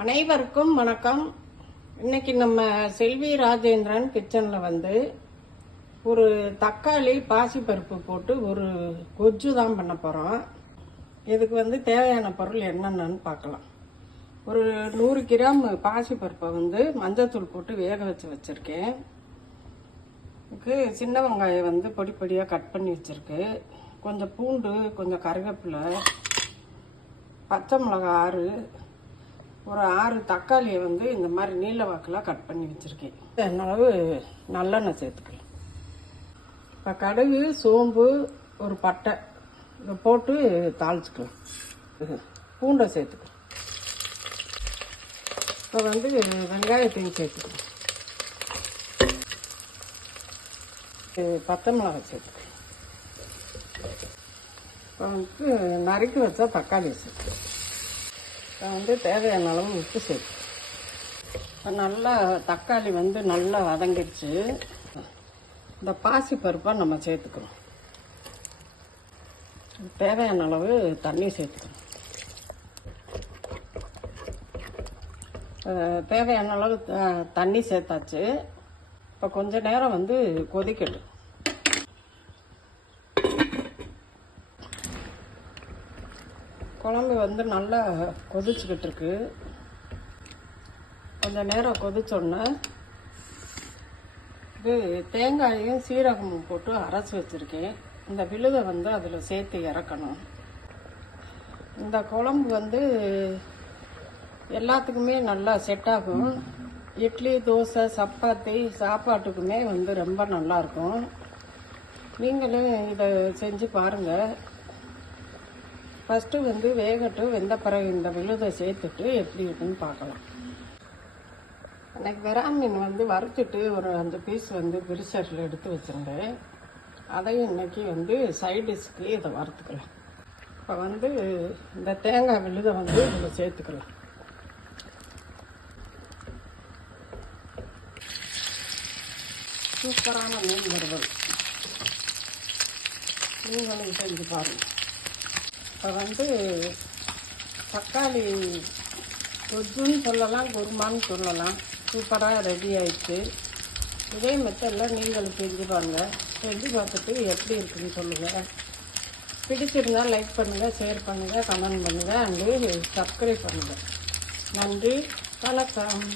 அனைவருக்கும் வணக்கம். இன்னைக்கு நம்ம செல்வி ராஜேந்திரன் கிச்சனில் ஒரு தக்காளி பாசிப்பருப்பு போட்டு ஒரு கொஜ்ஜு தான் பண்ண போகிறோம். இதுக்கு தேவையான பொருள் என்னென்னு பார்க்கலாம். ஒரு 100 கிராம் பாசிப்பருப்பை மஞ்சத்தூள் போட்டு வேக வச்சுருக்கேன். இதுக்கு சின்ன வெங்காயம் பொடி பொடியாக கட் பண்ணி வச்சுருக்கு. கொஞ்சம் பூண்டு, கொஞ்சம் கருவேப்பிலை, பச்சை மிளகாய் 6, ஒரு 6 தக்காளியை இந்த மாதிரி நீல வாக்கில் கட் பண்ணி வச்சுருக்கேன். அளவு நல்லெண்ணெய் சேர்த்துக்கலாம். இப்போ கடுகு, சோம்பு, ஒரு பட்டை இதை போட்டு தாளிச்சுக்கலாம். பூண்டை சேர்த்துக்கலாம். இப்போ வெங்காயத்தையும் சேர்த்துக்கலாம். பச்சை மிளகாய் சேர்த்துக்கலாம். இப்போ நறுக்கி வச்சா தக்காளி சேர்த்துக்கலாம். இப்போ தேவையான அளவு உப்பு சேர்த்து இப்போ நல்லா தக்காளி நல்லா வதங்கிடுச்சு. இந்த பாசிப்பருப்பை நம்ம சேர்த்துக்கிறோம். தேவையான அளவு தண்ணி சேர்த்துக்கணும். தேவையான அளவு தண்ணி சேர்த்தாச்சு. இப்போ கொஞ்ச நேரம் கொதிக்கட்டும். குழம்பு நல்லா கொதிச்சுக்கிட்டு இருக்கு. கொஞ்சம் நேரம் கொதிச்சோடனே இது தேங்காயும் சீரகமும் போட்டு அரைச்சி வச்சுருக்கேன். இந்த விழுதை அதில் சேர்த்து இறக்கணும். இந்த குழம்பு எல்லாத்துக்குமே நல்லா செட் ஆகும். இட்லி, தோசை, சப்பாத்தி சாப்பாட்டுக்குமே ரொம்ப நல்லாயிருக்கும். நீங்களும் இதை செஞ்சு பாருங்கள். ஃபஸ்ட்டு வேகட்டும். வெந்த பிறகு இந்த விழுதை சேர்த்துட்டு எப்படி இருக்குன்னு பார்க்கலாம். அன்றைக்கி விரா மீன் வறுத்துட்டு ஒரு 5 பீஸ் பிரிசரில் எடுத்து வச்சுருந்தேன். அதையும் இன்னைக்கு சைடிஷ்க்கு இதை வறுத்துக்கலாம். இப்போ இந்த தேங்காய் விழுதை இதில் சேர்த்துக்கலாம். சூப்பரான மீன் வறுவல் நீங்களும் செஞ்சு பாருங்கள். இப்போ தக்காளி கொஜ்ஜுன்னு சொல்லலாம், குருமான்னு சொல்லலாம். சூப்பராக ரெடி ஆயிடுச்சு. இதே மெத்தடில் நீங்களும் செஞ்சு பாருங்கள். செஞ்சு பார்த்துட்டு எப்படி இருக்குன்னு சொல்லுங்கள். பிடிச்சிருந்தால் லைக் பண்ணுங்கள், ஷேர் பண்ணுங்கள், கமெண்ட் பண்ணுங்கள், அண்டு சப்ஸ்கிரைப் பண்ணுங்கள். நன்றி, வணக்கம்.